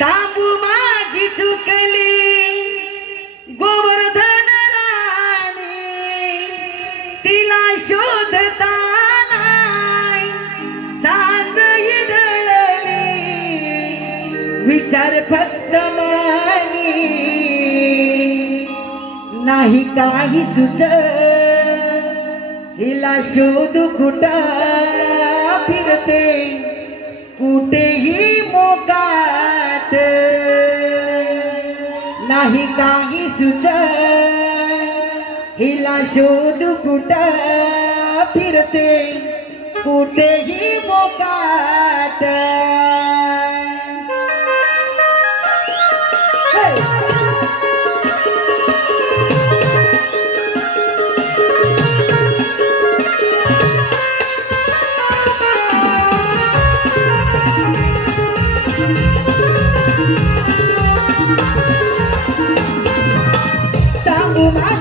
तांबू माझी चुकली गोवर्धन राणी. तिला शोधता नाही सांज इडळली विचार फक्त मनी. नाही काही सुच हिला शोध कुठं फिरते? कुठे काही सुच हिला शोध कुठ फिरते? कुठेही मोकाट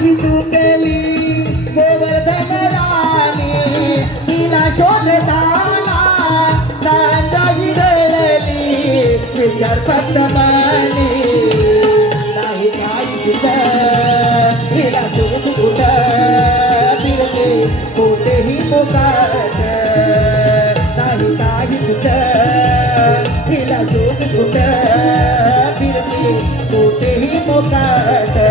माझी चुकली गोवर्धन राणी तिला शोधताना सांजा हिरळली विचार फक्त मानी नाही काही कुठं तिला शोध कुठं? फिरते कोठेही मोकाट. नाही काही कुठं तिला शोध कुठं? फिरते कोठेही मोकाट.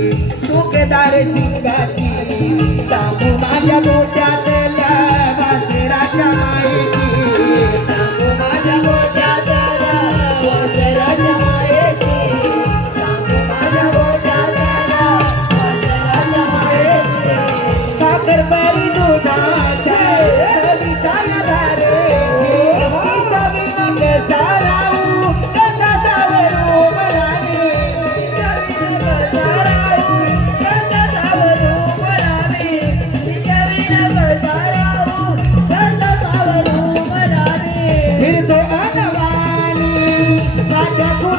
रंगाची टोकेदार शिंगाची तांबू माझ्या गोट्यातल्या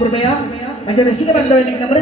कृपया माझ्या रसिक बांधवांनी नम्र